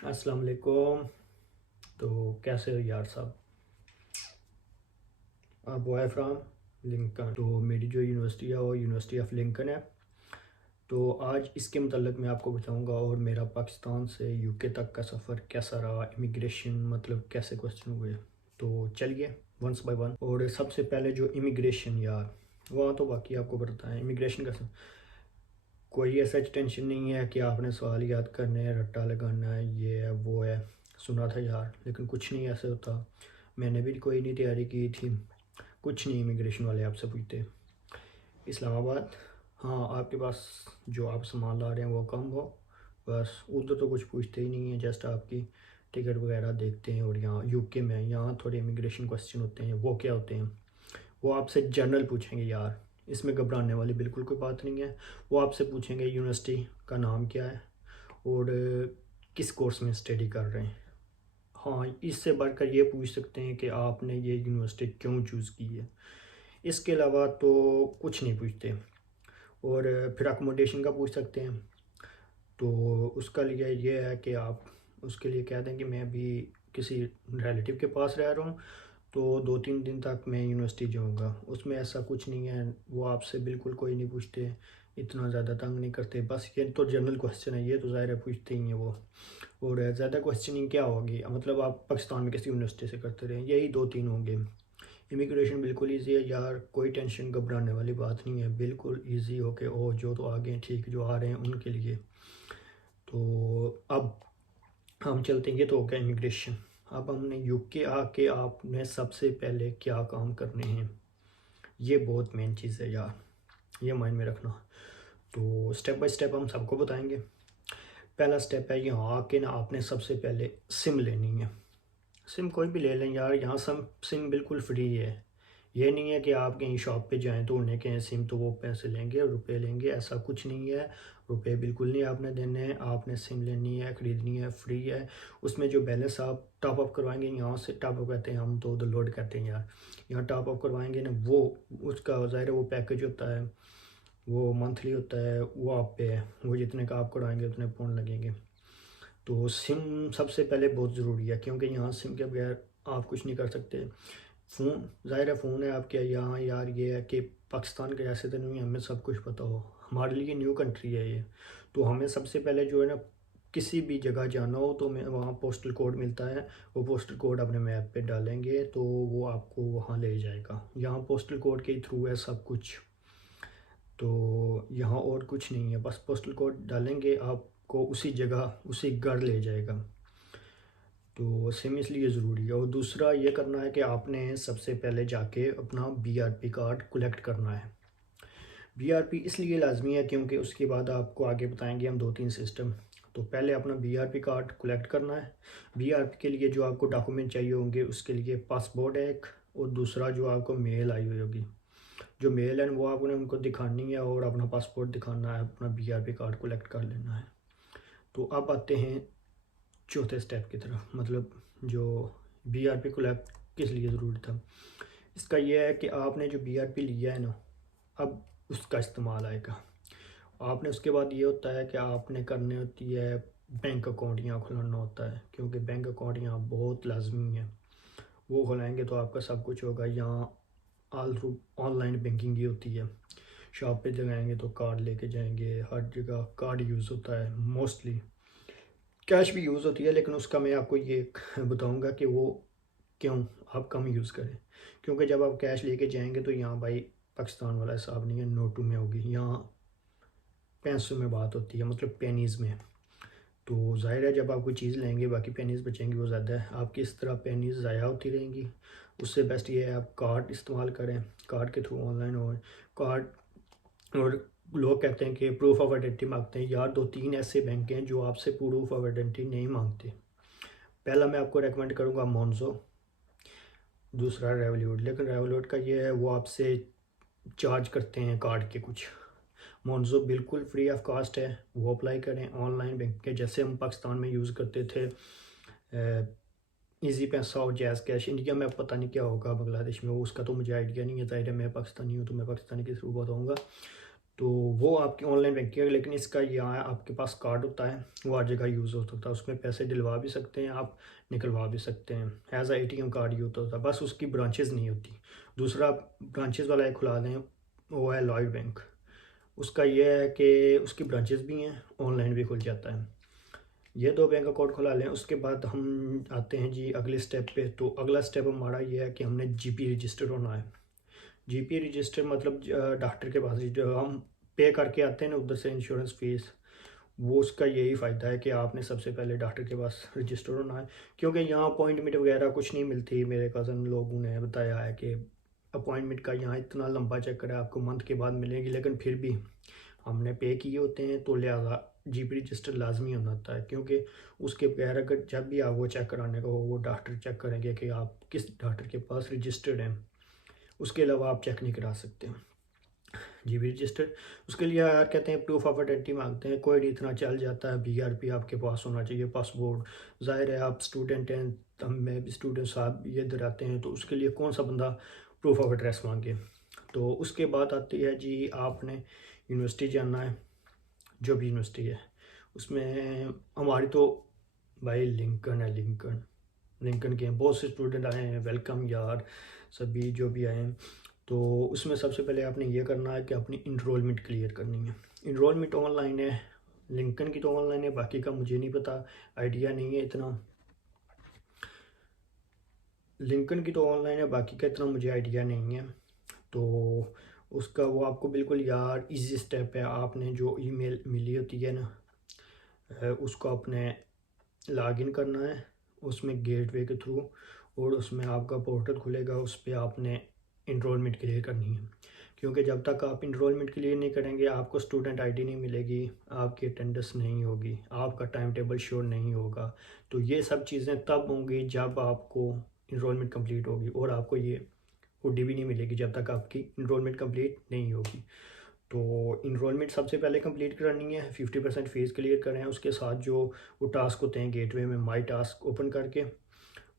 अस्सलाम वालेकुम। तो कैसे हो यार साहब? Boy from Lincoln. तो मेरी जो यूनिवर्सिटी है वो यूनिवर्सिटी ऑफ लिंकन है। तो आज इसके मतलब मैं आपको बताऊंगा और मेरा पाकिस्तान से यूके तक का सफ़र कैसा रहा, इमिग्रेशन मतलब कैसे क्वेश्चन हुए। तो चलिए वंस बाय वन। और सबसे पहले जो इमिग्रेशन यार, वहाँ तो बाकी आपको पता है इमिग्रेशन का कोई ऐसा टेंशन नहीं है कि आपने सवाल याद करने हैं, रट्टा लगाना है, ये है वो है। सुना था यार, लेकिन कुछ नहीं ऐसे होता। मैंने भी कोई नहीं तैयारी की थी। कुछ नहीं, इमिग्रेशन वाले आपसे पूछते इस्लामाबाद, हाँ आपके पास जो आप सामान ला रहे हैं वो कम हो, बस उधर तो कुछ पूछते ही नहीं है। जस्ट आपकी टिकट वगैरह देखते हैं। और यहाँ यूके में यहाँ थोड़े इमिग्रेशन क्वेश्चन होते हैं। वो क्या होते हैं? वो आपसे जनरल पूछेंगे यार, इसमें घबराने वाली बिल्कुल कोई बात नहीं है। वो आपसे पूछेंगे यूनिवर्सिटी का नाम क्या है और किस कोर्स में स्टडी कर रहे हैं। हाँ, इससे बढ़कर ये पूछ सकते हैं कि आपने ये यूनिवर्सिटी क्यों चूज़ की है। इसके अलावा तो कुछ नहीं पूछते। और फिर अकोमोडेशन का पूछ सकते हैं। तो उसका लिए ये है कि आप उसके लिए कह दें कि मैं अभी किसी रिलेटिव के पास रह रहा हूँ, तो 2-3 दिन तक मैं यूनिवर्सिटी जाऊँगा। उसमें ऐसा कुछ नहीं है, वो आपसे बिल्कुल कोई नहीं पूछते, इतना ज़्यादा तंग नहीं करते। बस ये तो जनरल क्वेश्चन है, ये तो ज़ाहिर है पूछते ही हैं वो। और ज़्यादा क्वेश्चनिंग क्या होगी, मतलब आप पाकिस्तान में किसी यूनिवर्सिटी से करते रहे, यही 2-3 होंगे। इमिग्रेशन बिल्कुल ईजी है यार, कोई टेंशन घबराने वाली बात नहीं है, बिल्कुल ईजी होके ओ जो तो आगे हैं ठीक, जो आ रहे हैं उनके लिए। तो अब हम चलते हैं, ये तो हो गया इमिग्रेशन। अब हमने यूके आके आपने सबसे पहले क्या काम करने हैं, ये बहुत मेन चीज़ है यार, ये माइंड में रखना। तो स्टेप बाय स्टेप हम सबको बताएंगे। पहला स्टेप है, यहाँ आके ना आपने सबसे पहले सिम लेनी है। सिम कोई भी ले लें यार, यहाँ सब सिम बिल्कुल फ्री है। ये नहीं है कि आप कहीं शॉप पे जाएं तो उन्हें कहें सिम तो वो पैसे लेंगे, रुपए लेंगे, ऐसा कुछ नहीं है। रुपए बिल्कुल नहीं आपने देने हैं, आपने सिम लेनी है, ख़रीदनी है, फ्री है। उसमें जो बैलेंस आप टॉप अप करवाएंगे, यहाँ से टॉप अप कहते हैं, हम तो उधर लोड कहते हैं यार। यहाँ टॉप अप करवाएंगे ना, वो उसका ज़ाहिर है वो पैकेज होता है, वो मंथली होता है, वो आप पे है, वो जितने का आप करवाएंगे उतने पौंड लगेंगे। तो सिम सबसे पहले बहुत ज़रूरी है, क्योंकि यहाँ सिम के बगैर आप कुछ नहीं कर सकते। फ़ोन, ज़ाहिर है फ़ोन है आपके यहाँ यार, ये है कि पाकिस्तान के जैसे तो नहीं हमें सब कुछ पता हो, हमारे लिए न्यू कंट्री है ये। तो हमें सबसे पहले जो है ना, किसी भी जगह जाना हो तो मैं वहाँ पोस्टल कोड मिलता है, वो पोस्टल कोड अपने मैप पे डालेंगे तो वो आपको वहाँ ले जाएगा। यहाँ पोस्टल कोड के थ्रू है सब कुछ। तो यहाँ और कुछ नहीं है, बस पोस्टल कोड डालेंगे आपको उसी जगह उसी घर ले जाएगा। तो सिम इसलिए ज़रूरी है। और दूसरा ये करना है कि आपने सबसे पहले जाके अपना बीआरपी कार्ड कलेक्ट करना है। बीआरपी इसलिए लाजमी है क्योंकि उसके बाद आपको आगे बताएंगे हम 2-3 सिस्टम। तो पहले अपना बीआरपी कार्ड कलेक्ट करना है। बीआरपी के लिए जो आपको डॉक्यूमेंट चाहिए होंगे, उसके लिए पासपोर्ट है एक, और दूसरा जो आपको मेल आई हुई होगी, जो मेल है वो आपने उनको दिखानी है, और अपना पासपोर्ट दिखाना है, अपना बीआरपी कार्ड कलेक्ट कर लेना है। तो अब आते हैं चौथे स्टेप की तरफ, मतलब जो बीआरपी कलेक्ट किस लिए ज़रूरी था। इसका यह है कि आपने जो बीआरपी लिया है ना, अब उसका इस्तेमाल आएगा। आपने उसके बाद ये होता है कि आपने करनी होती है बैंक अकाउंट यहाँ खुलाना होता है, क्योंकि बैंक अकाउंट यहाँ बहुत लाजमी है। वो खुलाएंगे तो आपका सब कुछ होगा। यहाँ ऑल थ्रू ऑनलाइन बैंकिंग ही होती है। शॉप पे जाएंगे तो कार्ड लेके जाएंगे, हर जगह कार्ड यूज़ होता है, मोस्टली कैश भी यूज़ होती है, लेकिन उसका मैं आपको ये बताऊंगा कि वो क्यों आप कम यूज़ करें। क्योंकि जब आप कैश लेके जाएंगे तो यहाँ भाई पाकिस्तान वाला हिसाब नहीं है, नोटों में होगी, यहाँ पैसों में बात होती है, मतलब पेनीज़ में। तो ज़ाहिर है जब आप कोई चीज़ लेंगे बाकी पेनीज़ बचेंगी, वो ज़्यादा है, आपकी इस तरह पेनीज़ ज़ाया होती रहेंगी। उससे बेस्ट ये है आप कार्ड इस्तेमाल करें, कार्ड के थ्रू ऑनलाइन हो कार्ड। और लोग कहते हैं कि प्रूफ ऑफ आइडेंटिटी मांगते हैं यार, 2-3 ऐसे बैंक हैं जो आपसे प्रूफ ऑफ आइडेंटिटी नहीं मांगते। पहला मैं आपको रेकमेंड करूँगा मोन्जो, दूसरा रेवोल्यूट। लेकिन रेवोल्यूट का ये है वो आपसे चार्ज करते हैं कार्ड के कुछ। मोन्जो बिल्कुल फ्री ऑफ कास्ट है, वो अप्लाई करें ऑनलाइन बैंक के, जैसे हम पाकिस्तान में यूज़ करते थे इजी पैसा और जैज़ कैश। इंडिया में पता नहीं क्या होगा, बांग्लादेश में, वो उसका तो मुझे आइडिया नहीं है, ज़ाहिर है मैं पाकिस्तानी हूँ तो मैं पाकिस्तानी के थ्रू बताऊँगा। तो वो आपकी ऑनलाइन बैंकिंग है, लेकिन इसका यहाँ आपके पास कार्ड होता है, वो हर जगह यूज़ होता है, उसमें पैसे डलवा भी सकते हैं आप, निकलवा भी सकते हैं। एज ATM कार्ड यूज़ होता है, बस उसकी ब्रांचेज़ नहीं होती। दूसरा ब्रांचेज़ वाला एक खुला दें, वो है लॉयड बैंक। उसका ये है कि उसकी ब्रांचेज़ भी हैं, ऑनलाइन भी खुल जाता है। ये 2 बैंक अकाउंट खुला लें। उसके बाद हम आते हैं जी अगले स्टेप पे। तो अगला स्टेप हमारा ये है कि हमने GP रजिस्टर होना है। GP रजिस्टर मतलब डॉक्टर के पास जो हम पे करके आते हैं ना उधर से इंश्योरेंस फीस, वो उसका यही फ़ायदा है कि आपने सबसे पहले डॉक्टर के पास रजिस्टर होना है, क्योंकि यहाँ अपॉइंटमेंट वगैरह कुछ नहीं मिलती। मेरे कज़न लोगों ने बताया है कि अपॉइंटमेंट का यहाँ इतना लंबा चक्कर है, आपको मंथ के बाद मिलेगी, लेकिन फिर भी हमने पे किए होते हैं तो लिहाजा GP रजिस्टर लाजमी होना होता है, क्योंकि उसके बगैर अगर जब भी आप वो चेक कराने को वो डॉक्टर चेक करेंगे कि आप किस डॉक्टर के पास रजिस्टर्ड हैं, उसके अलावा आप चेक नहीं करा सकते GP रजिस्टर। उसके लिए यार कहते हैं प्रूफ ऑफ आइडेंटिटी मांगते हैं, कोई नहीं, इतना चल जाता है। BRP आपके पास होना चाहिए, पासपोर्ट। ज़ाहिर है आप स्टूडेंट हैं, हम मैं भी स्टूडेंट साहब ये इधर आते हैं, तो उसके लिए कौन सा बंदा प्रूफ ऑफ एड्रेस मांगे। तो उसके बाद आती है जी आपने यूनिवर्सिटी जाना है, जो भी यूनिवर्सिटी है उसमें। हमारी तो भाई लिंकन है, लिंकन के हैं, बहुत से स्टूडेंट आए हैं, वेलकम यार सभी जो भी आए हैं। तो उसमें सबसे पहले आपने ये करना है कि अपनी इनरोलमेंट क्लियर करनी है। इनरोलमेंट ऑनलाइन है, लिंकन की तो ऑनलाइन है, बाकी का मुझे नहीं पता, आइडिया नहीं है इतना। लिंकन की तो ऑनलाइन है, बाकी का इतना मुझे आइडिया नहीं है। तो उसका वो आपको बिल्कुल यार इजी स्टेप है। आपने जो ईमेल मिली होती है ना, उसको आपने लॉगिन करना है उसमें गेटवे के थ्रू, और उसमें आपका पोर्टल खुलेगा, उस पर आपने इनरोलमेंट क्लियर करनी है। क्योंकि जब तक आप इनरोलमेंट क्लियर नहीं करेंगे आपको स्टूडेंट आईडी नहीं मिलेगी, आपकी अटेंडेंस नहीं होगी, आपका टाइम टेबल श्योर नहीं होगा। तो ये सब चीज़ें तब होंगी जब आपको इनरोलमेंट कंप्लीट होगी, और आपको ये हुडी भी नहीं मिलेगी जब तक आपकी इनरोलमेंट कंप्लीट नहीं होगी। तो इनरोलमेंट सबसे पहले कंप्लीट करनी है, 50% फ़ीस क्लियर करें। उसके साथ जो वो टास्क होते हैं गेटवे में, माई टास्क ओपन करके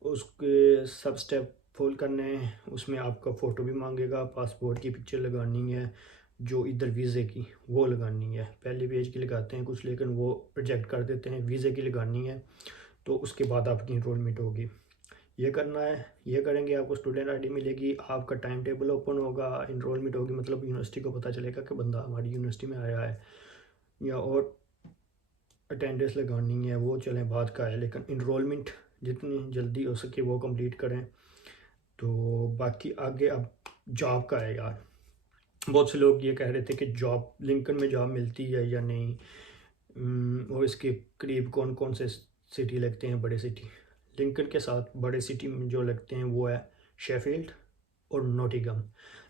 उसके सब स्टेप फॉलो करने हैं। उसमें आपका फ़ोटो भी मांगेगा, पासपोर्ट की पिक्चर लगानी है, जो इधर वीज़े की वो लगानी है। पहले पेज की लगाते हैं कुछ, लेकिन वो रिजेक्ट कर देते हैं, वीज़े की लगानी है। तो उसके बाद आपकी इनरोलमेंट होगी, ये करना है। ये करेंगे आपको स्टूडेंट आईडी मिलेगी, आपका टाइम टेबल ओपन होगा, इनरोलमेंट होगी, मतलब यूनिवर्सिटी को पता चलेगा कि बंदा हमारी यूनिवर्सिटी में आया है। या और अटेंडेंस लगानी है वो चलें बात का है, लेकिन इनरोलमेंट जितनी जल्दी हो सके वो कंप्लीट करें। तो बाकी आगे अब जॉब का है यार। बहुत से लोग ये कह रहे थे कि जॉब लिंकन में जॉब मिलती है या नहीं, और इसके करीब कौन कौन से सिटी लगते हैं, बड़े सिटी। लिंकन के साथ बड़े सिटी में जो लगते हैं वो है शेफील्ड और नोटिंगम।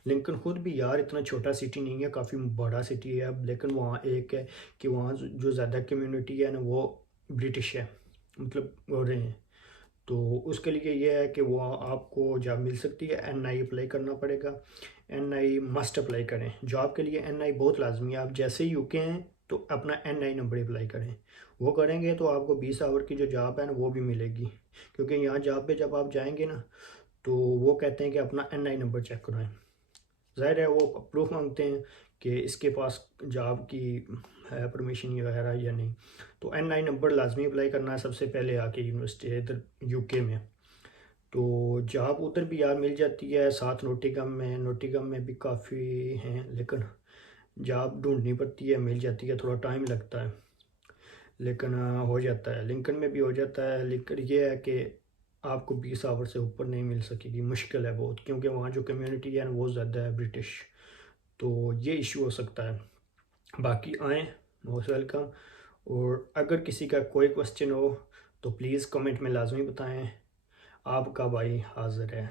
लिंकन खुद भी यार इतना छोटा सिटी नहीं है, काफ़ी बड़ा सिटी है अब, लेकिन वहाँ एक है कि वहाँ जो ज़्यादा कम्युनिटी है ना वो ब्रिटिश है, मतलब हो रहे हैं। तो उसके लिए ये है कि वो आपको जॉब मिल सकती है, NI अप्लाई करना पड़ेगा। NI मस्ट अप्लाई करें जॉब के लिए, NI बहुत लाजमी है। आप जैसे ही UK हैं तो अपना NI नंबर अप्लाई करें, वो करेंगे तो आपको 20 आवर की जो जॉब है ना वो भी मिलेगी। क्योंकि यहाँ जॉब पे जब आप जाएंगे ना तो वो कहते हैं कि अपना NI नंबर चेक कराएं। ज़ाहिर है वो प्रूफ मांगते हैं कि इसके पास जॉब की है परमिशन वगैरह या नहीं। तो NI नंबर लाजमी अप्लाई करना है सबसे पहले आके यूनिवर्सिटी इधर UK में। तो जॉब उधर भी यार मिल जाती है, साथ नोटिगम में भी काफ़ी हैं, लेकिन जॉब ढूंढनी पड़ती है, मिल जाती है, थोड़ा टाइम लगता है, लेकिन हो जाता है। लिंकन में भी हो जाता है, लेकिन ये है कि आपको 20 आवर से ऊपर नहीं मिल सकेगी, मुश्किल है बहुत, क्योंकि वहाँ जो कम्युनिटी है ना वो ज़्यादा है ब्रिटिश। तो ये इशू हो सकता है। बाकी आएँ, मोस्ट वेलकम। और अगर किसी का कोई क्वेश्चन हो तो प्लीज़ कमेंट में लाजमी बताएं। आपका भाई हाज़िर है।